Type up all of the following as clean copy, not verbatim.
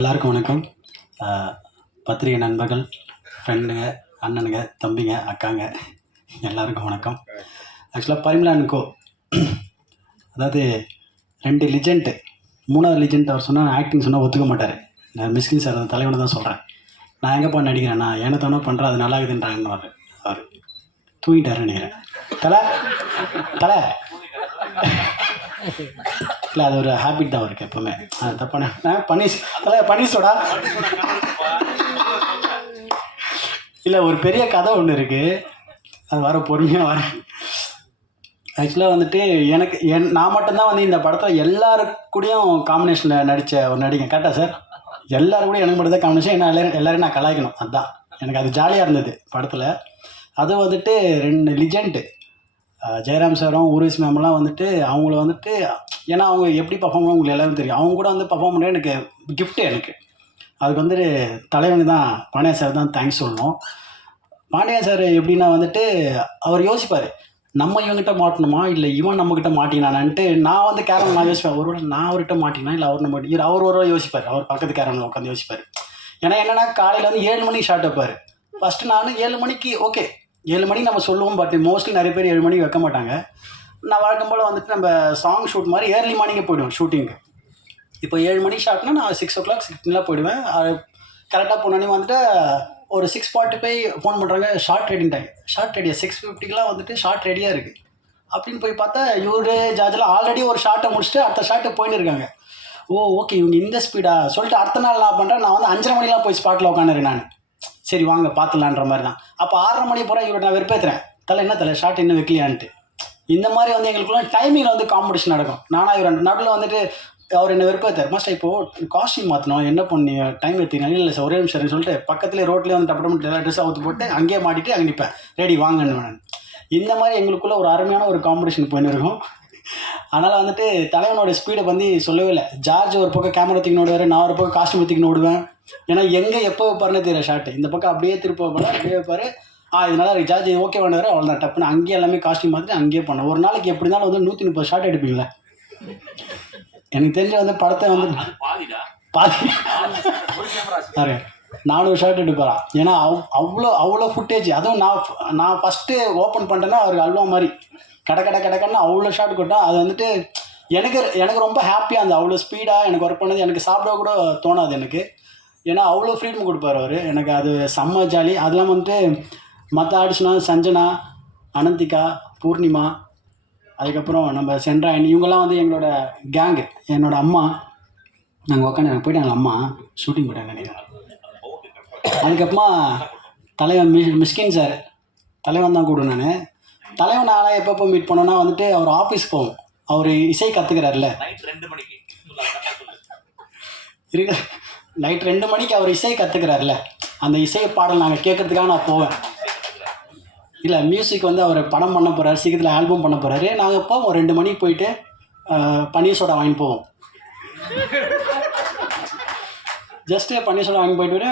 எல்லாருக்கும் வணக்கம். பத்திரிகை நண்பர்கள், ஃப்ரெண்டுங்க, அண்ணனுங்க, தம்பிங்க, அக்காங்க எல்லாருக்கும் வணக்கம். ஆக்சுவலாக பரிமளா அண்ட் கோ, அதாவது 2 லிஜெண்ட், 3வது லிஜெண்ட் அவர் சொன்னால் ஆக்டிங் சொன்னால் ஒத்துக்க மாட்டார். நான் மிஸ்கின் சார் அந்த தலைவனை தான் சொல்கிறேன். நான் எங்கேப்பா நடிக்கிறேன், நான் என்ன தானே பண்ணுறேன், அது நல்லா இருக்குதுன்றாங்கன்னு அவர் தூங்கிட்டாருன்னு நினைக்கிறேன். தலை தலை இல்லை, அது ஒரு ஹேபிட் தான் அவருக்கு எப்போவுமே. தப்பான பனீஸோடா இல்லை, ஒரு பெரிய கதை ஒன்று இருக்குது, அது வர பொறுமையாக வர. ஆக்சுவலாக வந்துட்டு எனக்கு நான் மட்டும்தான் வந்து இந்த படத்தில் எல்லாருக்கூடையும் காம்பினேஷனில் நடித்த ஒரு நடிகன். கரெக்டாக சார்? எல்லாருக்கூடையும் எனக்கு மட்டும் தான் காம்பினேஷன். ஏன்னா எல்லோரையும் நான் கலாய்க்கணும், அதுதான் எனக்கு அது ஜாலியாக இருந்தது படத்தில். அதுவும் வந்துட்டு 2 லிஜெண்ட்டு, ஜெயராம் சாரும் ஊர்வசி மேம்லாம் வந்துட்டு அவங்கள வந்துட்டு, ஏன்னா அவங்க எப்படி பர்ஃபார்ம் பண்ண உங்களுக்கு எல்லாரும் தெரியும். அவங்க கூட வந்து பர்ஃபார்ம் பண்ண எனக்கு கிஃப்ட்டு. எனக்கு அதுக்கு வந்துட்டு தலைவனுக்கு தான், பாண்டியன் சார் தான் தேங்க்ஸ் சொல்லணும். பாண்டியன் சார் எப்படின்னா வந்துட்டு அவர் யோசிப்பார், நம்ம இவங்ககிட்ட மாட்டணுமா இல்லை இவன் நம்மக்கிட்ட மாட்டினானான்ட்டு. நான் வந்து கேரன் நான் யோசிப்பேன், ஒருவேளை நான் அவர்கிட்ட மாட்டினா இல்லை அவர் நம்ம அவர் ஒரு யோசிப்பார், அவர் பக்கத்து கேரனில் உட்காந்து யோசிப்பார். ஏன்னா என்னென்னா காலையில் வந்து 7 மணிக்கு ஷார்ட் வைப்பார். ஃபஸ்ட்டு நான் 7 மணிக்கு ஓகே 7 மணிக்கு நம்ம சொல்லுவோம், பட் மோஸ்ட்லி நிறைய பேர் 7 மணிக்கு வைக்க மாட்டாங்க. நான் வழக்கம் போல் வந்துட்டு நம்ம சாங் ஷூட் மாதிரி ஏர்லி மார்னிங்கே போய்டுவேன் ஷூட்டிங்கு. இப்போ 7 மணிக்கு ஷார்ட்னா நான் 6 o'clock 6 போய்டுவேன். கரெக்டாக போனோன்னே வந்துட்டு ஒரு 6:45 ஃபோன் பண்ணுறாங்க, ஷார்ட் ரெடி டைம், ஷார்ட் ரெடியாக 6:50 வந்துட்டு ஷார்ட் ரெடியாக இருக்குது அப்படின்னு போய் பார்த்தா இவரு ஜார்ஜெலாம் ஆல்ரெடி ஒரு ஷார்ட்டை முடிச்சுட்டு அடுத்த ஷார்ட்டை போயின்னு இருக்காங்க. ஓகே இவங்க இந்த ஸ்பீடா சொல்லிட்டு அடுத்த நாள் நான் பண்ணுறேன், நான் வந்து 5:30 மணிலாம் போய் ஸ்பாட்டில் உட்காந்துருக்கேன் நான். சரி வாங்க பார்த்துலான்ற மாதிரி தான். அப்போ 6:30 மணி போகிறேன், இவரை நான் வெறுப்பேற்றுறேன், தலை என்ன தலை ஷார்ட் இன்னும் வைக்கலையான்ட்டு. இந்த மாதிரி வந்து எங்களுக்குள்ள டைமிங்கில் வந்து காம்படிஷன் நடக்கும். நானும் இவர் நடுவில் வந்துட்டு அவர் என்ன வெறுப்பேற்றார், மாஸ்டர் இப்போது காஸ்டியூம் மாற்றணும், என்ன பண்ணி டைம் எடுத்தீங்க, இல்லை சார் ஒரே நிமிஷம் சொல்லிட்டு பக்கத்துலேயே ரோட்லேயே வந்து டப்பட்டு எல்லா ட்ரெஸ்ஸாக ஊற்றி போட்டு அங்கேயே மாட்டிட்டு அங்கே நிற்பேன், ரெடி வாங்கன்னு வேணும். இந்த மாதிரி எங்களுக்குள்ளே ஒரு அருமையான ஒரு காம்படிஷன் போயின்னு இருக்கும். அதனால் வந்துட்டு தலைவனோட ஸ்பீடை வந்து சொல்லவே இல்லை. ஜார்ஜ் ஒரு பக்கம் கேமரா தூக்கின்னு ஓடுவார், நான் ஒரு பக்கம் காஸ்டியூம் தூக்கின்னு ஓடுவேன். ஏன்னா எங்கே எப்போ வைப்பாருன்னு தெரியல ஷார்ட்டு. இந்த பக்கம் அப்படியே திருப்ப வைப்பார், அப்படியே வைப்பார். இதனால் ஜார்ஜ் ஓகே பண்ணுவார், அவ்வளோதான் டப்புன்னு அங்கேயே எல்லாமே காஸ்டியூம் பார்த்துட்டு அங்கேயே பண்ணேன். ஒரு நாளைக்கு எப்படி இருந்தாலும் வந்து 130 ஷார்ட் எடுப்பீங்களா? எனக்கு தெரிஞ்ச வந்து படத்தை வந்து பாதி 400 ஷார்ட் எடுப்பாரா. ஏன்னா அவ்வளோ ஃபுட்டேஜ். அதுவும் நான் ஃபஸ்ட்டு ஓப்பன் பண்ணிட்டேன்னா அவருக்கு அல்வா மாதிரி கடக்கன்னு அவ்வளோ ஷார்ட் கொட்டா. அது வந்துட்டு எனக்கு ரொம்ப ஹாப்பியாக அந்த அவ்வளோ ஸ்பீடாக எனக்கு ஒர்க் பண்ணது. எனக்கு சாப்பிட கூட தோணாது எனக்கு, ஏன்னா அவ்வளோ ஃப்ரீடம் கொடுப்பார் அவர். எனக்கு அது செம்ம ஜாலி. அதெல்லாம் வந்துட்டு மற்ற ஆர்டிஸ்ட்னா சஞ்சனா, அனந்திகா, பூர்ணிமா, அதுக்கப்புறம் நம்ம சென்ட்ராயன், இவங்கெல்லாம் வந்து எங்களோட கேங்கு. என்னோட அம்மா நாங்கள் உட்காந்து போயிட்டாங்க, அம்மா ஷூட்டிங் போயிட்டாங்க நினைக்கிறேன். அதுக்கப்புறமா தலைவன் மிஸ்கின் சார், தலைவன் தான் கூட. நான் தலைவன் நாளாக எப்பப்போ மீட் பண்ணோன்னா வந்துட்டு அவர் ஆஃபீஸ் போவோம். அவர் இசை கற்றுக்கிறாருல, இருக்கு நைட் 2 மணிக்கு அவர் இசை கற்றுக்கிறாருல, அந்த இசை பாடல் நாங்கள் கேட்குறதுக்காக நான் போவேன். இல்லை மியூசிக் வந்து அவர் படம் பண்ண போகிறாரு, சீக்கிரத்தில் ஆல்பம் பண்ண போகிறாரு. நாங்கள் இப்போ ஒரு 2 மணிக்கு போயிட்டு பன்னீர் சோடா வாங்கி போவோம். ஜஸ்ட்டு பன்னீர் சோடா வாங்கி போயிட்டு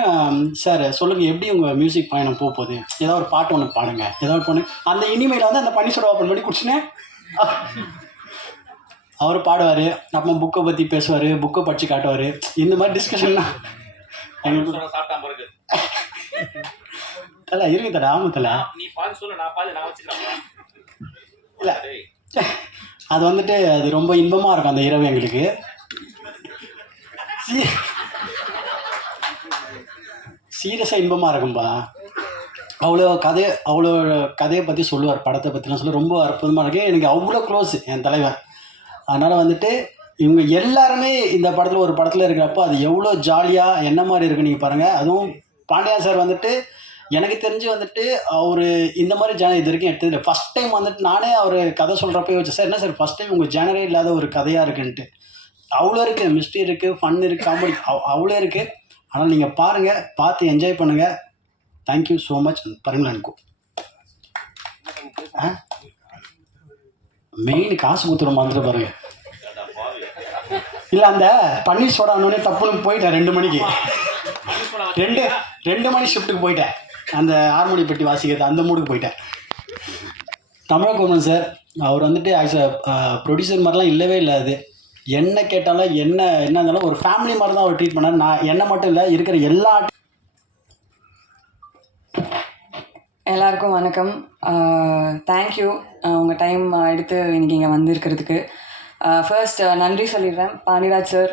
சார் சொல்லுங்கள் எப்படி உங்கள் மியூசிக் பயணம் போகுது, ஏதாவது ஒரு பாட்டு ஒன்று பாடுங்க, ஏதாவது பொண்ணு அந்த இனிமேல் வந்து அந்த பன்னீர் சோடா ஓப்பன் பண்ணி குடிச்சுனேன் அவர் பாடுவார். அப்புறம் புக்கை பற்றி பேசுவார், புக்கை படித்து காட்டுவார். இந்த மாதிரி டிஸ்கஷன்லாம் எங்களுக்கு தலை இருக்கு தலை. ஆமாம் தலை. இல்லை அது வந்துட்டு அது ரொம்ப இன்பமாக இருக்கும் அந்த இரவு எங்களுக்கு. சீரியஸாக இன்பமாக இருக்கும்பா. அவ்வளோ கதையை பற்றி சொல்லுவார், படத்தை பற்றிலாம் சொல்ல ரொம்ப அற்புதமாக இருக்குது. எனக்கு அவ்வளோ க்ளோஸ் என் தலைவர். அதனால் வந்துட்டு இவங்க எல்லாருமே இந்த படத்தில் ஒரு படத்தில் இருக்கிறப்போ அது எவ்வளோ ஜாலியாக என்ன மாதிரி இருக்குது நீங்கள் பாருங்கள். அதுவும் பாண்டியன் சார் வந்துட்டு எனக்கு தெரிஞ்சு வந்துட்டு அவர் இந்த மாதிரி ஜேனர் இது வரைக்கும் எடுத்ததில்லை. ஃபஸ்ட் டைம் வந்துட்டு நானே அவர் கதை சொல்கிறப்ப யோசிச்சேன், சார் என்ன சார் ஃபஸ்ட் டைம் உங்கள் ஜேனரே இல்லாத ஒரு கதையாக இருக்குன்ட்டு. அவ்வளோ இருக்குது, மிஸ்ட்ரி இருக்குது, ஃபன் இருக்குது, காமெடி அவ்வளோ இருக்குது. ஆனால் நீங்கள் பாருங்கள், பார்த்து என்ஜாய் பண்ணுங்கள். Thank you so much. Parimala and co. Main காசு கொடுத்துரும் வந்துட்டு பாருங்கள். இல்லை அந்த பன்னீர் சோடா அண்ணோடனே தப்புன்னு போயிட்டேன் 2 மணிக்கு. 2 மணி ஷிஃப்ட்டுக்கு போயிட்டேன். அந்த ஹார்மோனி பெட்டி வாசிக்கிறது அந்த மூடுக்கு போயிட்டேன். தமிழகுமரன் சார் அவர் வந்துட்டு ஆக்சுவலாக ப்ரொடியூசர் மாதிரிலாம் இல்லவே இல்லை. அது என்ன கேட்டாலும் என்ன இருந்தாலும் ஒரு ஃபேமிலி மாதிரி தான் அவர் ட்ரீட் பண்ணார். நான் என்ன மட்டும் இல்லை, இருக்கிற எல்லா எல்லாருக்கும் வணக்கம். தேங்க்யூ உங்கள் டைம் எடுத்து இன்றைக்கி இங்கே வந்திருக்கிறதுக்கு. ஃபர்ஸ்ட் நன்றி சொல்லிடுறேன் பாண்டியராஜ் சார்.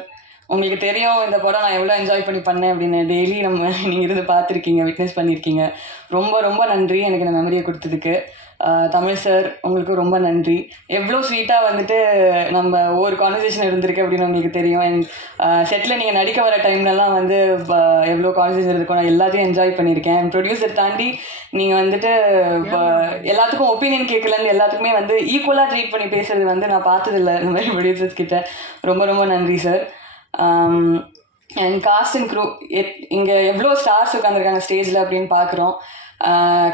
உங்களுக்கு தெரியும் இந்த படம் நான் எவ்வளோ என்ஜாய் பண்ணேன் அப்படின்னு. டெய்லி நீங்கள் இருந்து பார்த்துருக்கீங்க, விட்னஸ் பண்ணியிருக்கீங்க. ரொம்ப ரொம்ப நன்றி எனக்கு இந்த மெமரியை கொடுத்ததுக்கு. தமிழ் சார் உங்களுக்கு ரொம்ப நன்றி. எவ்வளோ ஸ்வீட்டாக வந்துட்டு நம்ம ஒவ்வொரு கான்வர்சேஷன் இருந்திருக்கு அப்படின்னு உங்களுக்கு தெரியும். அண்ட் செட்டில் நீங்கள் நடிக்க வர டைம்லலாம் வந்து எவ்வளோ கான்வர்சேஷன் இருக்கும், நான் எல்லாத்தையும் என்ஜாய் பண்ணியிருக்கேன். அண்ட் ப்ரொடியூசர் தாண்டி நீங்கள் வந்துட்டு எல்லாத்துக்கும் ஒப்பீனியன் கேட்கலேருந்து எல்லாத்துக்குமே வந்து ஈக்குவலாக ட்ரீட் பண்ணி பேசுகிறது வந்து நான் பார்த்ததில்லை இந்த மாதிரி ப்ரொடியூசர்ஸ் கிட்ட. ரொம்ப ரொம்ப நன்றி sir. And cast and crew இங்கே எவ்வளோ ஸ்டார்ஸ் உட்காந்துருக்காங்க ஸ்டேஜில் அப்படின்னு பார்க்குறோம்.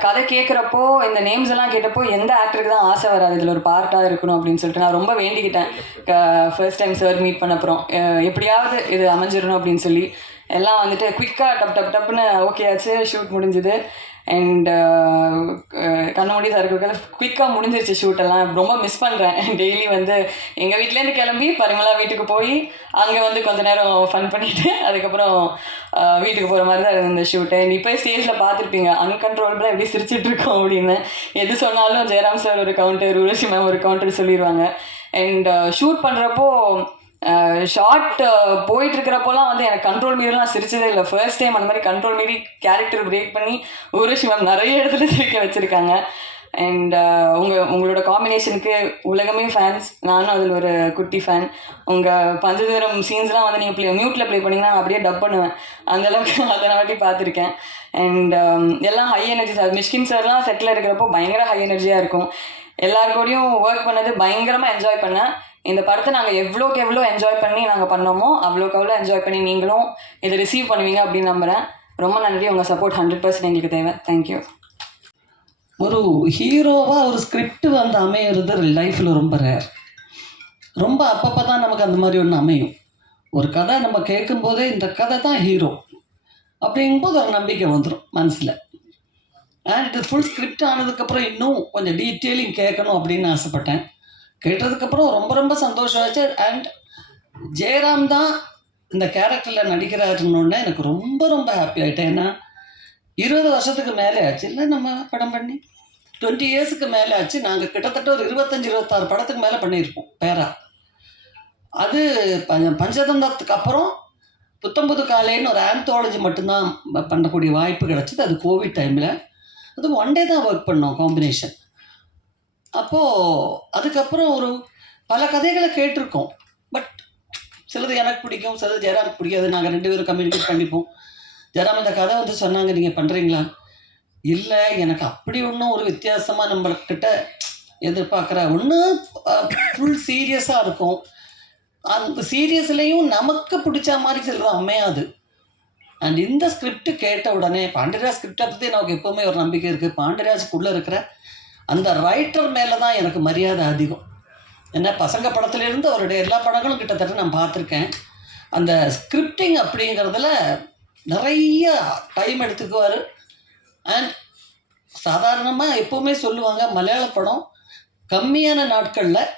கதை கேட்குறப்போ இந்த நேம்ஸ் எல்லாம் கேட்டப்போ எந்த ஆக்டருக்கு தான் ஆசை வராது இதில் ஒரு பார்ட்டாக இருக்கணும் அப்படின்னு சொல்லிட்டு நான் ரொம்ப வேண்டிக்கிட்டேன். ஃபர்ஸ்ட் டைம் சார் மீட் பண்ண அப்புறம் எப்படியாவது இது அமைஞ்சிடணும் அப்படின்னு சொல்லி எல்லாம் வந்துட்டு குயிக்காக டப்புன்னு ஓகே ஆச்சு. ஷூட் முடிஞ்சுது. அண்ட் கண்ணமூடி சரக்கு குயிக்காக முடிஞ்சிருச்சு ஷூட்டெல்லாம். ரொம்ப மிஸ் பண்ணுறேன். டெய்லி வந்து எங்கள் வீட்டிலேருந்து கிளம்பி பரிமளா வீட்டுக்கு போய் அங்கே வந்து கொஞ்ச நேரம் ஃபன் பண்ணிவிட்டு அதுக்கப்புறம் வீட்டுக்கு போகிற மாதிரி தான் இருந்தது இந்த ஷூட்டு. இப்போ ஸ்டேஜில் பார்த்துருப்பீங்க அன்கண்ட்ரோல்டாக எப்படி சிரிச்சிட்ருக்கோம் அப்படின்னு. எது சொன்னாலும் ஜெயராம் சார் ஒரு கவுண்டர், உருவசி மேம் ஒரு கவுண்டர் சொல்லிடுவாங்க. அண்ட் ஷூட் பண்ணுறப்போ ஷார்ட் போயிட்டுருக்கிறப்போலாம் வந்து எனக்கு கண்ட்ரோல் மீறிலாம் சிரிச்சதே இல்லை. ஃபர்ஸ்ட் டைம் அந்த மாதிரி கண்ட்ரோல் மீறி கேரக்டர் பிரேக் பண்ணி ஊர்வஷி மேம் நிறைய இடத்துல சிரிக்க வச்சுருக்காங்க. அண்ட் உங்களோட காம்பினேஷனுக்கு உலகமே ஃபேன்ஸ், நானும் அதில் ஒரு குட்டி ஃபேன். உங்கள் பஞ்சதரம் சீன்ஸ்லாம் வந்து நீங்கள் மியூட்டில் ப்ளே பண்ணிங்கன்னா நான் அப்படியே டப் பண்ணுவேன். அந்தளவுக்கு அதை வாட்டி பார்த்துருக்கேன். அண்ட் எல்லாம் ஹை எனர்ஜி சார். மிஷ்கின் சார்லாம் செட்டில் இருக்கிறப்போ பயங்கர ஹை எனர்ஜியாக இருக்கும். எல்லாருக்கூடையும் ஒர்க் பண்ணது பயங்கரமாக என்ஜாய் பண்ணேன். இந்த படத்தை நாங்கள் எவ்வளோக்கு எவ்வளோ என்ஜாய் பண்ணி நாங்கள் பண்ணோமோ அவ்வளோக்கு எவ்வளோ என்ஜாய் பண்ணி நீங்களும் இதை ரிசீவ் பண்ணுவீங்க அப்படின்னு நம்புகிறேன். ரொம்ப நன்றி. உங்கள் சப்போர்ட் 100% எங்களுக்கு தேவை. தேங்க்யூ. ஒரு ஹீரோவாக ஒரு ஸ்கிரிப்ட் வந்து அமையிறது லைஃப்பில் ரொம்ப ரேர். ரொம்ப அப்பப்போ தான் நமக்கு அந்த மாதிரி ஒன்று அமையும். ஒரு கதை நம்ம கேட்கும்போதே இந்த கதை தான் ஹீரோ அப்படிங்கும்போது ஒரு நம்பிக்கை வந்துடும் மனசில். அண்ட் இது ஃபுல் ஸ்கிரிப்ட் ஆனதுக்கப்புறம் இன்னும் கொஞ்சம் டீட்டெயிலிங் கேட்கணும் அப்படின்னு ஆசைப்பட்டேன். கேட்டதுக்கப்புறம் ரொம்ப ரொம்ப சந்தோஷம் ஆச்சு. அண்ட் ஜெயராம் தான் இந்த கேரக்டரில் நடிக்கிறாருன்னொன்னே எனக்கு ரொம்ப ரொம்ப ஹாப்பி ஆகிட்டேன். ஏன்னா 20 வருஷத்துக்கு மேலே ஆச்சு இல்லை நம்ம படம் பண்ணி, 20 இயர்ஸுக்கு மேலே ஆச்சு. நாங்கள் கிட்டத்தட்ட ஒரு 25-26 படத்துக்கு மேலே பண்ணியிருப்போம் பேரா. அது பஞ்சதந்தத்துக்கு அப்புறம் புத்தம்புது காலைன்னு ஒரு ஆந்தாலஜி மட்டும்தான் பண்ணக்கூடிய வாய்ப்பு கிடச்சிது. அது கோவிட் டைமில். அது 1 டே தான் ஒர்க் பண்ணோம் காம்பினேஷன். அப்போது அதுக்கப்புறம் ஒரு பல கதைகளை கேட்டிருக்கோம். பட் சிலது எனக்கு பிடிக்கும், சிலது ஜெயராமுக்கு பிடிக்காது. நாங்கள் 2 பேரும் கம்யூனிகேட் பண்ணிப்போம். ஜெயராம் இந்த கதை வந்து சொன்னாங்க நீங்கள் பண்ணுறீங்களா? இல்லை எனக்கு அப்படி ஒன்றும் ஒரு வித்தியாசமாக நம்மக்கிட்ட எதிர்பார்க்குற ஒன்று ஃபுல் சீரியஸாக இருக்கும். அந்த சீரியஸ்லேயும் நமக்கு பிடிச்ச மாதிரி சிலது அமையாது. அண்ட் இந்த ஸ்கிரிப்ட் கேட்ட உடனே பாண்டியராஜ் ஸ்கிரிப்டை பற்றி நமக்கு எப்போவுமே ஒரு நம்பிக்கை இருக்குது. பாண்டியராஜுக்குள்ளே இருக்கிற அந்த ரைட்டர் மேலே தான் எனக்கு மரியாதை அதிகம். ஏன்னா பசங்க படத்துலேருந்து அவருடைய எல்லா படங்களும் கிட்டத்தட்ட நான் பார்த்துருக்கேன். அந்த ஸ்கிரிப்டிங் அப்படிங்கிறதுல நிறைய டைம் எடுத்துக்குவார். அண்ட் சாதாரணமாக எப்போவுமே சொல்லுவாங்க மலையாள படம் கம்மியான நாட்களில்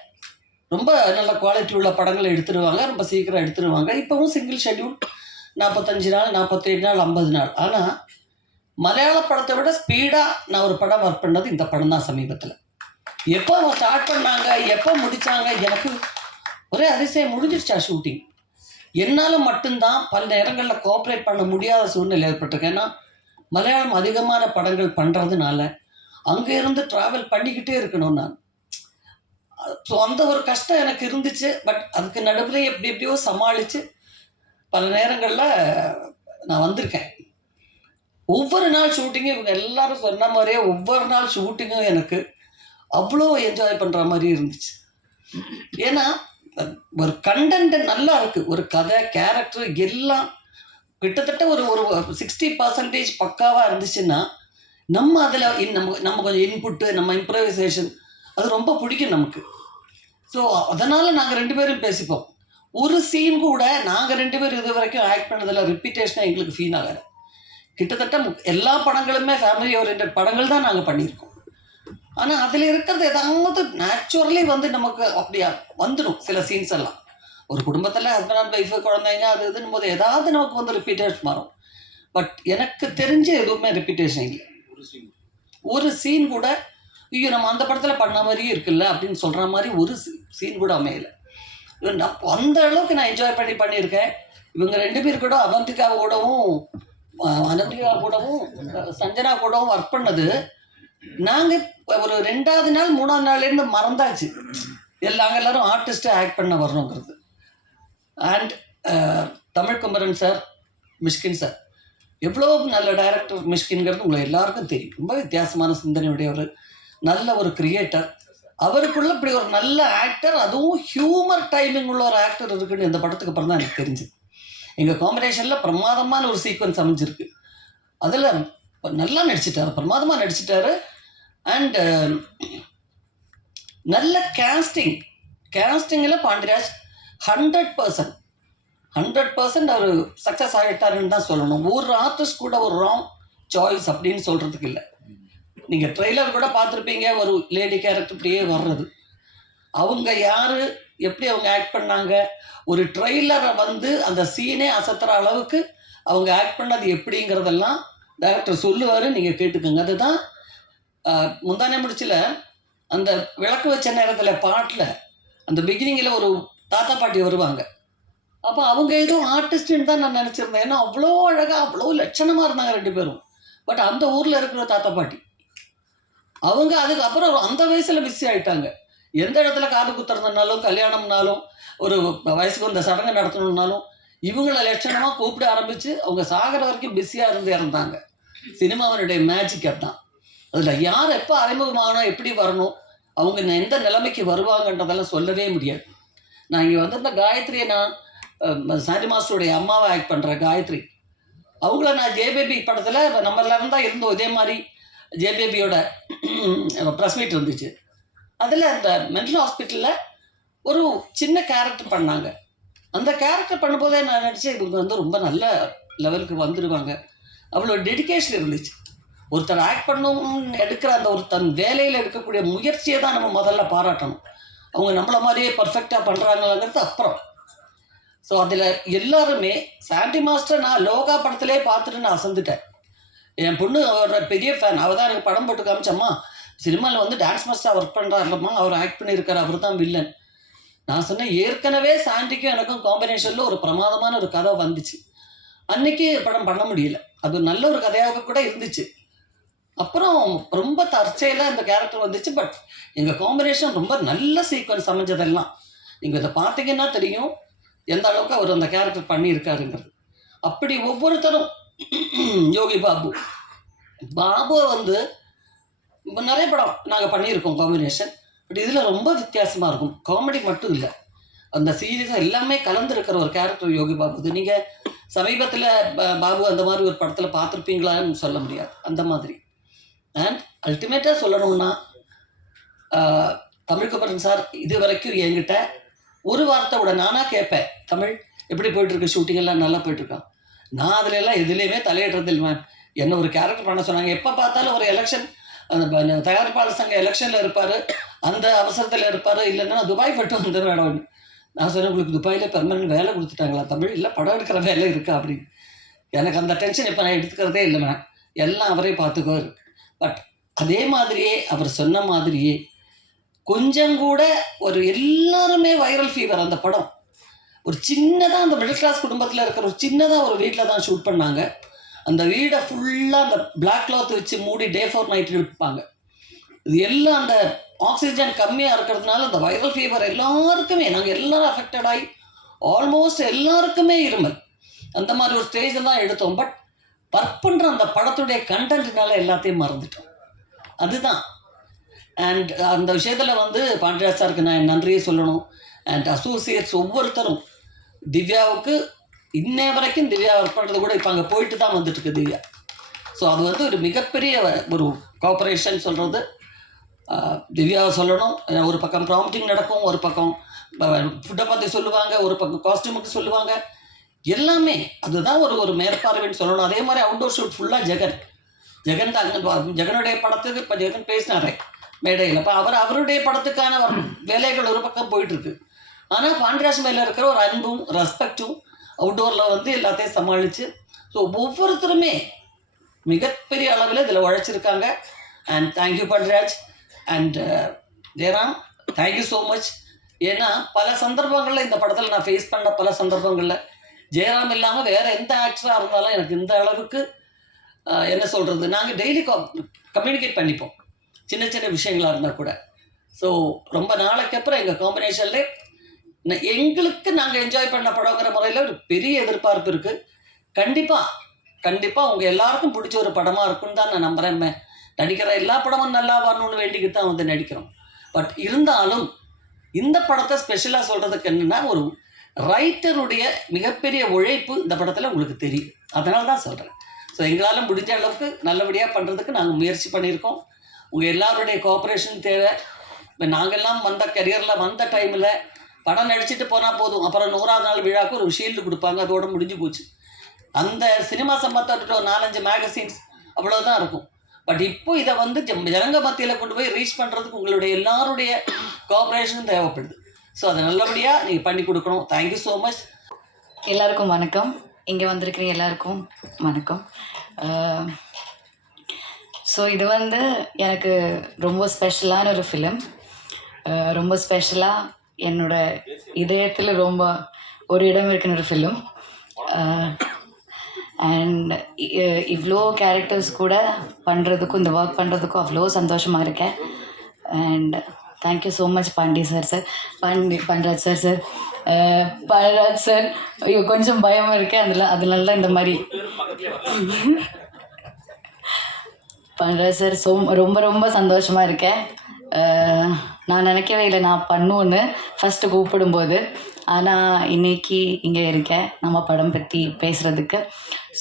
ரொம்ப நல்ல குவாலிட்டி உள்ள படங்களை எடுத்துடுவாங்க, ரொம்ப சீக்கிரம் எடுத்துடுவாங்க. இப்போவும் சிங்கிள் ஷெட்யூல் 45 நாள், 47 நாள், 50 நாள். ஆனால் மலையாள படத்தை விட ஸ்பீடாக நான் ஒரு படம் ஒர்க் பண்ணது இந்த படம் தான் சமீபத்தில். எப்போ ஸ்டார்ட் பண்ணாங்க, எப்போ முடித்தாங்க, எனக்கு ஒரே அதிசயம். முடிஞ்சிடுச்சா ஷூட்டிங்? என்னால் மட்டும்தான் பல நேரங்களில் கோஆப்ரேட் பண்ண முடியாத சூழ்நிலை ஏற்பட்டிருக்கு. ஏன்னா மலையாளம் அதிகமான படங்கள் பண்ணுறதுனால அங்கே இருந்து ட்ராவல் பண்ணிக்கிட்டே இருக்கணும் நான். ஸோ அந்த ஒரு கஷ்டம் எனக்கு இருந்துச்சு. பட் அதுக்கு நடுவில் எப்படியோ சமாளித்து பல நேரங்களில் நான் வந்திருக்கேன். ஒவ்வொரு நாள் ஷூட்டிங்கும் இவங்க எல்லாரும் சொன்ன மாதிரியே ஒவ்வொரு நாள் ஷூட்டிங்கும் எனக்கு அவ்வளோ என்ஜாய் பண்ணுற மாதிரி இருந்துச்சு. ஏன்னா ஒரு கண்டென்ட் நல்லா இருக்குது, ஒரு கதை, கேரக்டர் எல்லாம் கிட்டத்தட்ட ஒரு 60% பக்காவாக இருந்துச்சுன்னா நம்ம அதில் நம்ம கொஞ்சம் இன்புட்டு, நம்ம இம்ப்ரவைசேஷன் அது ரொம்ப பிடிக்கும் நமக்கு. ஸோ அதனால் நாங்கள் 2 பேரும் பேசிப்போம். ஒரு சீன் கூட நாங்கள் 2 பேரும் இது வரைக்கும் ஆக்ட் பண்ணதில் ரிப்பீட்டேஷனாக எங்களுக்கு ஃபீல் ஆகாது. கிட்டத்தட்ட எல்லா படங்களுமே ஃபேமிலி ஓரியன்ட் படங்கள் தான் நாங்கள் பண்ணியிருக்கோம். ஆனால் அதில் இருக்கிறது ஏதாவது நேச்சுரலி வந்து நமக்கு அப்படியா வந்துடும் சில சீன்ஸ் எல்லாம். ஒரு குடும்பத்தில் ஹஸ்பண்ட் அண்ட் ஒய்ஃபு குழந்தைங்க அது இதுன்னு போது ஏதாவது நமக்கு வந்து ரிப்பீட்டேஷன் வரும். பட் எனக்கு தெரிஞ்ச எதுவுமே ரிப்பீட்டேஷன் இல்லை. ஒரு சீன் கூட ஐயோ நம்ம அந்த படத்தில் பண்ண மாதிரியே இருக்குல்ல அப்படின்னு சொல்கிற மாதிரி ஒரு சீன் கூட அமையலை. அந்த அளவுக்கு நான் என்ஜாய் பண்ணியிருக்கேன். இவங்க 2 பேர் கூட அவந்திகா கூடவும் சஞ்சனா கூடவும் ஒர்க் பண்ணது நாங்கள் ஒரு 2வது நாள் 3வது நாள்லேருந்து மறந்தாச்சு எல்லாரும் ஆர்டிஸ்ட்டு ஆக்ட் பண்ண வரணுங்கிறது. And Tamil Kumaran sir, Mysskin sir எவ்வளோ நல்ல டைரக்டர் மிஷ்கின்கிறது உங்களுக்கு எல்லாருக்கும் தெரியும். ரொம்ப வித்தியாசமான சிந்தனையுடையவர், நல்ல ஒரு கிரியேட்டர். அவருக்குள்ள இப்படி ஒரு நல்ல ஆக்டர், அதுவும் ஹியூமர் டைமிங் உள்ள ஒரு ஆக்டர் இருக்குன்னு இந்த படத்துக்கு அப்புறம் தான் எனக்கு தெரிஞ்சுது. எங்கள் காம்பினேஷனில் பிரமாதமான ஒரு சீக்வன்ஸ் அமைஞ்சிருக்கு. அதில் நல்லா நடிச்சிட்டாரு, பிரமாதமாக நடிச்சிட்டாரு. அண்ட் நல்ல கேஸ்டிங்கில் பாண்டிராஜ் 100% அவர் சக்ஸஸ் ஆகிட்டாருன்னு தான் சொல்லணும். ஒரு ஆர்டிஸ்ட் கூட ஒரு ராங் சாய்ஸ் அப்படின்னு சொல்கிறதுக்கு இல்லை. நீங்கள் ட்ரெய்லர் கூட பார்த்துருப்பீங்க, ஒரு லேடி கேரக்டர் இப்படியே வர்றது. அவங்க யார், எப்படி அவங்க ஆக்ட் பண்ணாங்க, ஒரு ட்ரெய்லரை வந்து அந்த சீனே அசத்துற அளவுக்கு அவங்க ஆக்ட் பண்ணது எப்படிங்கிறதெல்லாம் டைரக்டர் சொல்லுவார், நீங்கள் கேட்டுக்கோங்க. அதுதான் முந்தானே முடிச்சில் அந்த விளக்கு வச்ச நேரத்தில் பாட்டில் அந்த பிகினிங்கில் ஒரு தாத்தா பாட்டி வருவாங்க. அப்போ அவங்க ஏதோ ஆர்டிஸ்ட்டுன்னு தான் நான் நினச்சிருந்தேன். ஏன்னா அவ்வளோ அழகாக அவ்வளோ லட்சணமாக இருந்தாங்க 2 பேரும். பட் அந்த ஊரில் இருக்கிற தாத்தா பாட்டி அவங்க அதுக்கப்புறம் அந்த வயசில் பிஸி ஆகிட்டாங்க. எந்த இடத்துல காது குத்துறதுனாலும், கல்யாணம்னாலும், ஒரு வயசுக்கு வந்த சடங்கு நடத்தணுன்னாலும் இவங்கள லட்சணமாக கூப்பிட ஆரம்பித்து அவங்க சாகிற வரைக்கும் பிஸியாக இறந்தாங்க. சினிமாவினுடைய மேஜிக் அதுதான். அதில் யார் எப்போ அறிமுகமாகணும், எப்படி வரணும், அவங்க எந்த நிலைமைக்கு வருவாங்கன்றதெல்லாம் சொல்லவே முடியாது. நான் இங்கே வந்திருந்த காயத்ரியை, நான் சாண்டி மாஸ்டருடைய அம்மாவை ஆக்ட் பண்ணுறேன் காயத்ரி. அவங்கள நான் ஜேபேபி படத்தில் நம்ம எல்லாரும் தான் இருந்தோம். இதே மாதிரி ஜேபேபியோட ப்ரெஸ் மீட் இருந்துச்சு. அதில் அந்த மென்டல் ஹாஸ்பிட்டலில் ஒரு சின்ன கேரக்டர் பண்ணாங்க. அந்த கேரக்டர் பண்ணும்போதே நான் நினச்சேன் இவங்க வந்து ரொம்ப நல்ல லெவலுக்கு வந்துடுவாங்க. அவ்வளோ டெடிக்கேஷன் இருந்துச்சு. ஒருத்தர் ஆக்ட் பண்ணணும்னு எடுக்கிற அந்த ஒரு தன் வேலையில் எடுக்கக்கூடிய முயற்சியை தான் நம்ம முதல்ல பாராட்டணும். அவங்க நம்மளை மாதிரியே பர்ஃபெக்டாக பண்ணுறாங்களாங்கிறது அப்புறம். ஸோ அதில் எல்லாருமே சாண்டி மாஸ்டர் நான் லோகா படத்திலே பார்த்துட்டு நான் அசந்துட்டேன். என் பொண்ணு அவரோட பெரிய ஃபேன். அவள் தான் எனக்கு படம் போட்டு காமிச்சம்மா, சினிமாவில் வந்து டான்ஸ் மாஸ்டராக ஒர்க் பண்ணுறாருலம்மா, அவர் ஆக்ட் பண்ணியிருக்காரு, அவர் தான் வில்லன். நான் சொன்னேன் ஏற்கனவே சாண்டிக்கும் எனக்கும் காம்பினேஷனில் ஒரு பிரமாதமான ஒரு கதை வந்துச்சு. அன்றைக்கி படம் பண்ண முடியல. அது நல்ல ஒரு கதையாக கூட இருந்துச்சு. அப்புறம் ரொம்ப தற்செயலாக இந்த கேரக்டர் வந்துச்சு. பட் எங்கள் காம்பினேஷன் ரொம்ப நல்ல சீக்வன்ஸ் அமைஞ்சதெல்லாம் நீங்கள் இதை பார்த்தீங்கன்னா தெரியும் எந்த அளவுக்கு அவர் அந்த கேரக்டர் பண்ணியிருக்காருங்கிறது. அப்படி ஒவ்வொருத்தரும் யோகி பாபுவை வந்து நிறைய படம் நாங்கள் பண்ணியிருக்கோம் காம்பினேஷன். பட் இதில் ரொம்ப வித்தியாசமாக இருக்கும். காமெடி மட்டும் இல்லை, அந்த சீரியஸாக எல்லாமே கலந்துருக்கிற ஒரு கேரக்டர் யோகி பாபு. நீங்கள் சமீபத்தில் பாபு அந்த மாதிரி ஒரு படத்தில் பார்த்துருப்பீங்களான்னு சொல்ல முடியாது, அந்த மாதிரி. அண்ட் அல்டிமேட்டாக சொல்லணும்னா தமிழ் குமரன் சார் இது வரைக்கும் என்கிட்ட ஒரு வார்த்தை விட நானாக கேட்பேன், தமிழ் எப்படி போயிட்டுருக்கு, ஷூட்டிங்கெல்லாம் நல்லா போயிட்டுருக்கான். நான் அதில் எல்லாம் எதுலேயுமே தலையிடுறது இல்லை மேம். என்ன ஒரு கேரக்டர் பண்ண சொன்னாங்க, எப்போ பார்த்தாலும் ஒரு எலெக்ஷன், அந்த தயாரிப்பாளர் சங்க எலெக்ஷனில் இருப்பார், அந்த அவசரத்தில் இருப்பார், இல்லைன்னா துபாய் பட்டு வந்து மேடம். நான் சொன்னேன் உங்களுக்கு துபாயில் பெர்மனன்ட் வேலை கொடுத்துட்டாங்களா தமிழ், இல்லை படம் எடுக்கிற வேலை இருக்கா அப்படின்னு. எனக்கு அந்த டென்ஷன் இப்போ நான் எடுத்துக்கிறதே இல்லை மேம், எல்லாம் அவரே பார்த்துக்குவார். பட் அதே மாதிரியே அவர் சொன்ன மாதிரியே கொஞ்சம் கூட ஒரு எல்லாருமே வைரல் ஃபீவர். அந்த படம் ஒரு சின்னதாக அந்த மிடில் கிளாஸ் குடும்பத்தில் இருக்கிற ஒரு சின்னதாக ஒரு வீட்டில் தான் ஷூட் பண்ணாங்க. அந்த வீடை ஃபுல்லாக அந்த பிளாக் கிளாத் வச்சு மூடி டே 4 நைட் இருப்பாங்க. இது எல்லாம் அந்த ஆக்சிஜன் கம்மியாக இருக்கிறதுனால அந்த வைரல் ஃபீவர் எல்லாருக்குமே, நாங்கள் எல்லோரும் அஃபெக்டட் ஆகி ஆல்மோஸ்ட் எல்லாருக்குமே இருமல். அந்த மாதிரி ஒரு ஸ்டேஜில் தான் எடுத்தோம். பட் ஒர்க் பண்ணுற அந்த படத்துடைய கண்டென்ட்னால எல்லாத்தையும் மறந்துட்டோம். அதுதான். அண்ட் அந்த விஷயத்தில் வந்து பாண்டியராஜ் சாருக்கு நான் நன்றியே சொல்லணும். அண்ட் அசோசியேட்ஸ் ஒவ்வொருத்தரும், திவ்யாவுக்கு இன்னே வரைக்கும் திவ்யா ஒர்க் பண்ணுறது கூட இப்போ அங்கே போயிட்டு தான் வந்துட்டுருக்கு திவ்யா. ஸோ அது வந்து ஒரு மிகப்பெரிய ஒரு கோஆப்ரேஷன் சொல்கிறது திவ்யாவை சொல்லணும். ஒரு பக்கம் ப்ராம்ப்டிங் நடக்கும், ஒரு பக்கம் ஃபுட்டை பற்றி சொல்லுவாங்க, ஒரு பக்கம் காஸ்டியூமுக்கு சொல்லுவாங்க, எல்லாமே அதுதான் ஒரு மேற்பார்வைன்னு சொல்லணும். அதே மாதிரி அவுட்டோர் ஷூட் ஃபுல்லாக ஜெகன் தான். ஜெகனுடைய படத்துக்கு இப்போ ஜெகன் பேசினாரே மேடையில், இப்போ அவருடைய படத்துக்கான வேலைகள் ஒரு பக்கம் போயிட்டுருக்கு. ஆனால் பாண்டிராஜ் மேலே இருக்கிற ஒரு அன்பும் ரெஸ்பெக்டும் அவுட்டோரில் வந்து எல்லாத்தையும் சமாளித்து ஸோ ஒவ்வொருத்தருமே மிகப்பெரிய அளவில் இதில் உழைச்சிருக்காங்க. And thank you Pandiraj and Jayaram, thank you so much. ஏன்னா பல சந்தர்ப்பங்களில் இந்த படத்தில் நான் ஃபேஸ் பண்ண பல சந்தர்ப்பங்களில் ஜெயராம் இல்லாமல் வேறு எந்த ஆக்டராக இருந்தாலும் எனக்கு இந்த அளவுக்கு என்ன சொல்கிறது, நாங்கள் டெய்லி கம்யூனிகேட் பண்ணிப்போம் சின்ன சின்ன விஷயங்களாக இருந்தால் கூட. ஸோ ரொம்ப நாளைக்கு அப்புறம் எங்கள் காம்பினேஷன்லேயே எங்களுக்கு நாங்கள் என்ஜாய் பண்ண படங்கிற முறையில் ஒரு பெரிய எதிர்பார்ப்பு இருக்குது. கண்டிப்பாக உங்கள் எல்லாருக்கும் பிடிச்ச ஒரு படமாக இருக்குன்னு தான் நான் நம்புகிறேன். நடிக்கிற எல்லா படமும் நல்லா வரணும்னு வேண்டிக்கிட்டு தான் வந்து நடிக்கிறோம். பட் இருந்தாலும் இந்த படத்தை ஸ்பெஷலாக சொல்கிறதுக்கு என்னென்னா, ஒரு ரைட்டருடைய மிகப்பெரிய உழைப்பு இந்த படத்தில் உங்களுக்கு தெரியும். அதனால தான் சொல்கிறேன். ஸோ எங்களால் முடிஞ்ச அளவுக்கு நல்லபடியாக பண்ணுறதுக்கு நாங்கள் முயற்சி பண்ணியிருக்கோம். உங்கள் எல்லாருடைய கோஆப்ரேஷன் தேவை. இப்போ நாங்கள்லாம் வந்த கரியரில் வந்த டைமில் படம் நடிச்சுட்டு போனால் போதும், அப்புறம் 100ஆவது நாள் விழாவுக்கு ஒரு ஷீல்டு கொடுப்பாங்க, அதோடு முடிஞ்சு போச்சு. அந்த சினிமா சம்பந்தப்பட்ட ஒரு 4-5 மேகசின்ஸ் அவ்வளோதான் இருக்கும். பட் இப்போ இதை வந்து ஜனங்க மத்தியில் கொண்டு போய் ரீச் பண்ணுறதுக்கு உங்களுடைய எல்லாருடைய கோஆப்ரேஷனும் தேவைப்படுது. ஸோ அதை நல்லபடியாக நீங்கள் பண்ணி கொடுக்கணும். Thank you so much. எல்லாருக்கும் வணக்கம். இங்கே வந்திருக்கிற எல்லாருக்கும் வணக்கம். ஸோ இது வந்து எனக்கு ரொம்ப ஸ்பெஷலான ஒரு ஃபிலிம். ரொம்ப ஸ்பெஷலாக என்னோட இதயத்தில் ரொம்ப ஒரு இடம் இருக்குன்னு ஒரு ஃபிலிம். அண்ட் இவ்வளோ கேரக்டர்ஸ் கூட பண்ணுறதுக்கும் இந்த ஒர்க் பண்ணுறதுக்கும் அவ்வளோ சந்தோஷமாக இருக்கேன். And thank you so much Pandiraj sir. Pandiraj sir, ஐயோ கொஞ்சம் பயமாக இருக்கேன். அதனால தான் இந்த மாதிரி. பாண்டிராஜ் சார் ரொம்ப ரொம்ப சந்தோஷமாக இருக்கேன். நான் நினைக்கவே இல்லை நான் பண்ணுவேன்னு ஃபஸ்ட்டு கூப்பிடும்போது. ஆனால் இன்றைக்கி இங்கே இருக்கேன் நம்ம படம் பற்றி பேசுகிறதுக்கு.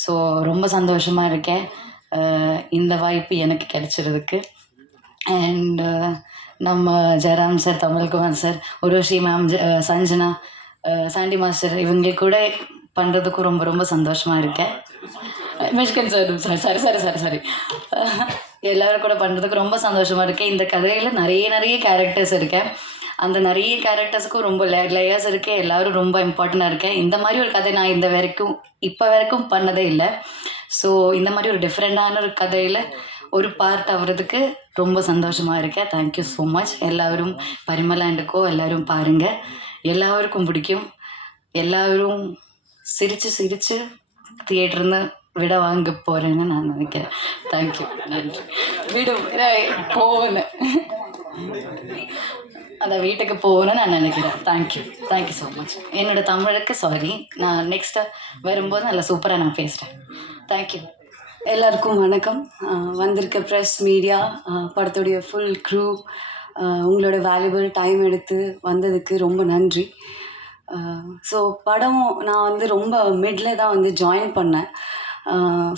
ஸோ ரொம்ப சந்தோஷமாக இருக்கேன் இந்த வாய்ப்பு எனக்கு கிடைச்சிறதுக்கு. அண்ட் நம்ம Jayaram sir, Tamilkumar sir, Urvashi ma'am, Sanjana, Sandy master இவங்க கூட பண்ணுறதுக்கும் ரொம்ப ரொம்ப சந்தோஷமாக இருக்கேன். மிஷ்கன் சார் சாரி எல்லோரும் கூட பண்ணுறதுக்கு ரொம்ப சந்தோஷமாக இருக்கேன். இந்த கதையில் நிறைய கேரக்டர்ஸ் இருக்கேன். அந்த நிறைய கேரக்டர்ஸுக்கும் ரொம்ப லேயர்ஸ் இருக்குது. எல்லோரும் ரொம்ப இம்பார்ட்டண்ட்டாக இருக்கேன். இந்த மாதிரி ஒரு கதை நான் இப்போ வரைக்கும் பண்ணதே இல்லை. ஸோ இந்த மாதிரி ஒரு டிஃப்ரெண்ட்டான ஒரு கதையில் ஒரு பார்ட் ஆகிறதுக்கு ரொம்ப சந்தோஷமாக இருக்கேன். Thank you so much. எல்லோரும் பரிமளாண்டுக்கோ எல்லோரும் பாருங்கள், எல்லாருக்கும் பிடிக்கும். எல்லோரும் சிரித்து தியேட்டர்னு விட வாங்க போகிறேன்னு நான் நினைக்கிறேன். தேங்க்யூ, நன்றி. வீட்டுக்கு போகணும்னு நான் நினைக்கிறேன். Thank you so much. என்னோடய தமிழுக்கு சாரி, நான் நெக்ஸ்ட்டு வரும்போது நல்லா சூப்பராக நான் பேசுகிறேன். தேங்க்யூ. எல்லாருக்கும் வணக்கம். வந்திருக்க ப்ரெஸ், மீடியா, படத்துடைய ஃபுல் க்ரூ, உங்களோட வேல்யூபிள் டைம் எடுத்து வந்ததுக்கு ரொம்ப நன்றி. ஸோ படம் நான் வந்து ரொம்ப மிடில் தான் வந்து ஜாயின் பண்ணேன்.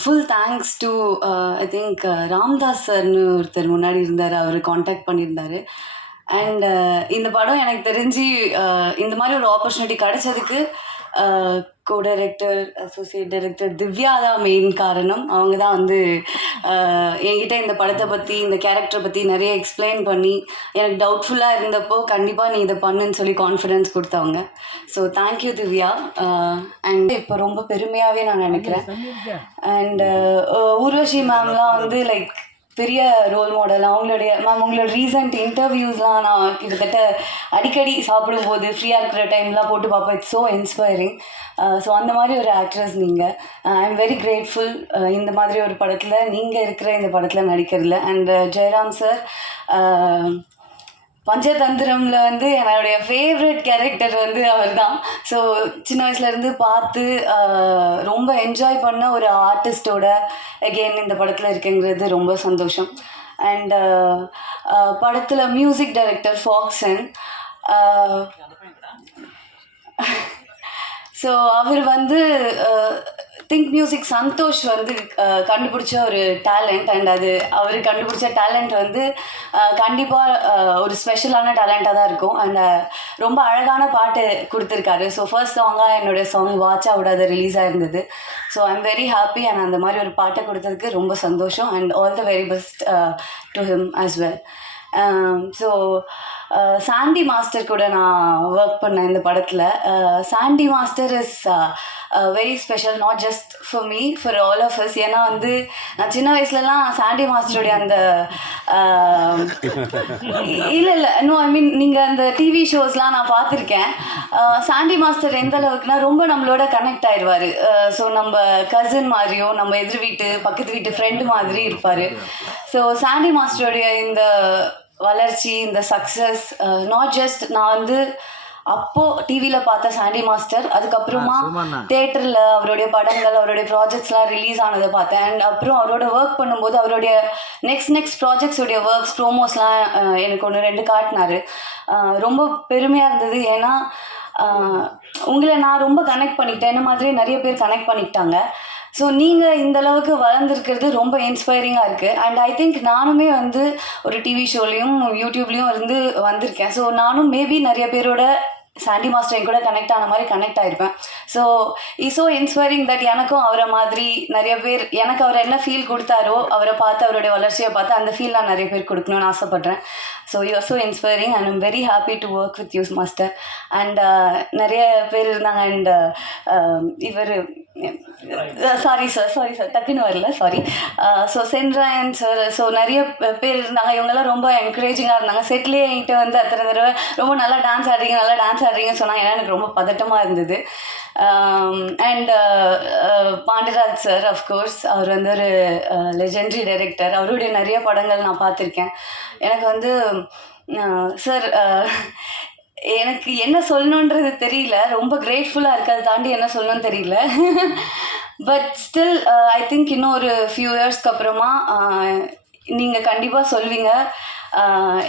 Full thanks to I think Ramdas சார்னு ஒருத்தர் முன்னாடி இருந்தார், அவர் காண்டாக்ட் பண்ணியிருந்தார். அண்ட் இந்த படம் எனக்கு தெரிஞ்சு இந்த மாதிரி ஒரு ஆப்பர்ச்சுனிட்டி கிடைச்சதுக்கு co director, associate director Divya தான் மெயின் காரணம். அவங்க தான் வந்து என்கிட்ட இந்த படத்தை பற்றி, இந்த கேரக்டரை பற்றி நிறைய எக்ஸ்பிளைன் பண்ணி எனக்கு டவுட்ஃபுல்லாக இருந்தப்போ கண்டிப்பாக நீ இதை பண்ணுன்னு சொல்லி கான்ஃபிடென்ஸ் கொடுத்தவங்க. So thank you Divya. அண்ட் இப்போ ரொம்ப பெருமையாகவே நான் நினைக்கிறேன். அண்ட் ஊர்வஷி மேம்லாம் வந்து லைக் பெரிய ரோல் மாடல். உங்களோட ரீசன்ட் இன்டர்வியூஸ்லாம் நான் கிட்டத்தட்ட அடிக்கடி சாப்பிடும்போது ஃப்ரீயாக இருக்கிற டைம்லாம் போட்டு பார்ப்பேன். It's so inspiring. ஸோ அந்த மாதிரி ஒரு ஆக்ட்ரஸ் நீங்கள். ஐ எம் வெரி கிரேட்ஃபுல் இந்த மாதிரி ஒரு படத்தில் நீங்கள் இருக்கிற இந்த படத்தில் நடிக்கிறதுல. அண்ட் ஜெயராம் சார், பஞ்சதந்திரமில் வந்து என்னுடைய ஃபேவரட் கேரக்டர் வந்து அவர் தான். ஸோ சின்ன வயசுலேருந்து பார்த்து ரொம்ப என்ஜாய் பண்ண ஒரு ஆர்டிஸ்டோட அகெயின் இந்த படத்தில் இருக்குங்கிறது ரொம்ப சந்தோஷம். அண்ட் படத்தில் மியூசிக் டைரக்டர் ஃபாக்சன். ஸோ அவர் வந்து திங்க் மியூசிக் சந்தோஷ் வந்து கண்டுபிடிச்ச ஒரு டேலண்ட். அண்ட் அது அவர் கண்டுபிடிச்ச டேலண்ட் வந்து கண்டிப்பாக ஒரு ஸ்பெஷலான டேலண்ட்டாக தான் இருக்கும். அண்ட் ரொம்ப அழகான பாட்டு கொடுத்துருக்காரு. ஸோ ஃபர்ஸ்ட் சாங்காக என்னோடய சாங் வாட்சா விடாத ரிலீஸ் ஆகிருந்தது. So I am very happy. And அந்த மாதிரி ஒரு பாட்டை கொடுத்ததுக்கு ரொம்ப சந்தோஷம். And all the very best to him as well. So Sandy master கூட நான் ஒர்க் பண்ணேன் இந்த படத்தில். Sandy master is very special, not just for me, for all of us. ஏன்னா வந்து நான் சின்ன வயசுலலாம் சாண்டி மாஸ்டருடைய அந்த இல்லை நோ ஐ மீன் நீங்கள் அந்த டிவி ஷோஸ்லாம் நான் பார்த்துருக்கேன். சாண்டி மாஸ்டர் எந்த அளவுக்குனா ரொம்ப நம்மளோட கனெக்ட் ஆயிடுவார். ஸோ நம்ம கசின் மாதிரியோ நம்ம எதிர் வீட்டு பக்கத்து வீட்டு ஃப்ரெண்டு மாதிரி இருப்பார். ஸோ சாண்டி மாஸ்டருடைய இந்த வளர்ச்சி, இந்த சக்ஸஸ், நாட் ஜஸ்ட் நான் வந்து அப்போது டிவியில் பார்த்த சாண்டி மாஸ்டர், அதுக்கப்புறமா தேட்டரில் அவருடைய படங்கள் அவருடைய ப்ராஜெக்ட்ஸ்லாம் ரிலீஸ் ஆனதை பார்த்தேன். அண்ட் அப்புறம் அவரோட ஒர்க் பண்ணும்போது அவருடைய நெக்ஸ்ட் ப்ராஜெக்ட்ஸுடைய ஒர்க்ஸ் ப்ரோமோஸ்லாம் எனக்கு 1-2 காட்டினார். ரொம்ப பெருமையாக இருந்தது. ஏன்னா உங்களை நான் ரொம்ப கனெக்ட் பண்ணிக்கிட்டேன், என்ன மாதிரி நிறைய பேர் கனெக்ட் பண்ணிக்கிட்டாங்க. ஸோ நீங்கள் இந்த அளவுக்கு வளர்ந்துருக்கிறது ரொம்ப இன்ஸ்பைரிங்காக இருக்குது. அண்ட் ஐ திங்க் நானுமே வந்து ஒரு டிவி ஷோலையும் யூடியூப்லேயும் இருந்து வந்திருக்கேன். ஸோ நானும் மேபி நிறைய பேரோட சாண்டி மாஸ்டர் என் கூட கனெக்ட் ஆன மாதிரி கனெக்ட் ஆகிருப்பேன். ஸோ ஸோ இன்ஸ்பைரிங் தட் எனக்கும் அவரை மாதிரி நிறைய பேர், எனக்கு அவர் என்ன ஃபீல் கொடுத்தாரோ அவரை பார்த்து அவருடைய வளர்ச்சியை பார்த்து அந்த ஃபீல் நான் நிறைய பேர் கொடுக்கணும்னு ஆசைப்பட்றேன். So you are so inspiring and I'm very happy to work with you master. And நிறைய பேர் இருந்தாங்க. அண்ட் இவர் சாரி சார் டக்குன்னு வரல, sorry. So Sendrayan sir, so நிறைய பேர் இருந்தாங்க. இவங்கெல்லாம் ரொம்ப என்கரேஜிங்காக இருந்தாங்க. செட்லேயே என்கிட்ட வந்து அத்தனை தடவை ரொம்ப நல்லா டான்ஸ் ஆடுறீங்கன்னு சொன்னாங்க. ஏன்னா எனக்கு ரொம்ப பதட்டமாக இருந்தது. அண்ட் பாண்டியராஜ் சார், அஃப்கோர்ஸ் அவர் வந்து ஒரு லெஜெண்டரி டைரக்டர். அவருடைய நிறைய படங்கள் நான் பார்த்துருக்கேன். எனக்கு வந்து சார் எனக்கு என்ன சொல்லணுன்றது தெரியல, ரொம்ப கிரேட்ஃபுல்லாக இருக்குது. அதை தாண்டி என்ன சொல்லணும்னு தெரியல. பட் ஸ்டில் ஐ திங்க் இன்னும் ஒரு ஃபியூ இயர்ஸ்க்கு அப்புறமா நீங்கள் கண்டிப்பாக சொல்வீங்க,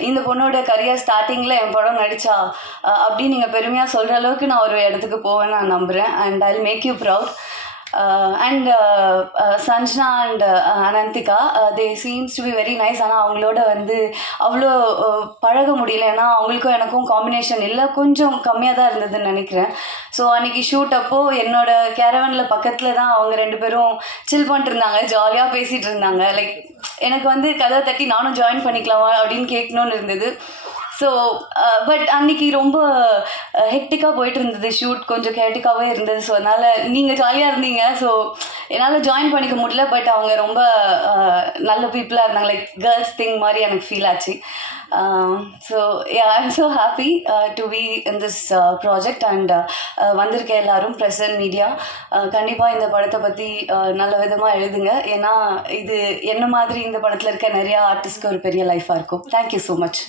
இந்த பொண்ணோட கரியர் ஸ்டார்டிங்கில் என் படம் நடித்தா அப்படின்னு நீங்கள் பெருமையாக சொல்கிற அளவுக்கு நான் ஒரு இடத்துக்கு போவேன்னு நான் நம்புகிறேன். And I will make you proud. And Sanjana and Ananthika, they seems to be very nice. ஆனால் அவங்களோட வந்து அவ்வளோ பழக முடியல. ஏன்னா அவங்களுக்கும் எனக்கும் காம்பினேஷன் இல்லை, கொஞ்சம் கம்மியாக தான் இருந்ததுன்னு நினைக்கிறேன். ஸோ அன்றைக்கி ஷூட் அப்போது என்னோடய கேரவனில் பக்கத்தில் தான் அவங்க 2 பேரும் சில் பண்ணிட்டு இருந்தாங்க, ஜாலியாக பேசிகிட்டு இருந்தாங்க. லைக் எனக்கு வந்து கதை தட்டி நானும் ஜாயின் பண்ணிக்கலாமா அப்படின்னு கேட்கணுன்னு இருந்தது. ஸோ பட் அன்றைக்கி ரொம்ப ஹெக்டிக்காக போயிட்டு இருந்தது, ஷூட் கொஞ்சம் ஹெக்டிக்காகவே இருந்தது. ஸோ அதனால் நீங்கள் ஜாலியாக இருந்தீங்க. ஸோ என்னால் ஜாயின் பண்ணிக்க முடியல. பட் அவங்க ரொம்ப நல்ல பீப்புளாக இருந்தாங்க. லைக் கேர்ள்ஸ் திங் மாதிரி எனக்கு ஃபீல் ஆச்சு. So I am so happy to be in this project. And வந்திருக்க எல்லாரும் ப்ரெஸ் அண்ட் மீடியா, கண்டிப்பாக இந்த படத்தை பற்றி நல்ல விதமாக எழுதுங்க. ஏன்னா இது என்ன மாதிரி இந்த படத்தில் இருக்க நிறையா ஆர்டிஸ்ட்க்கு ஒரு பெரிய லைஃபாக இருக்கும். Thank you so much.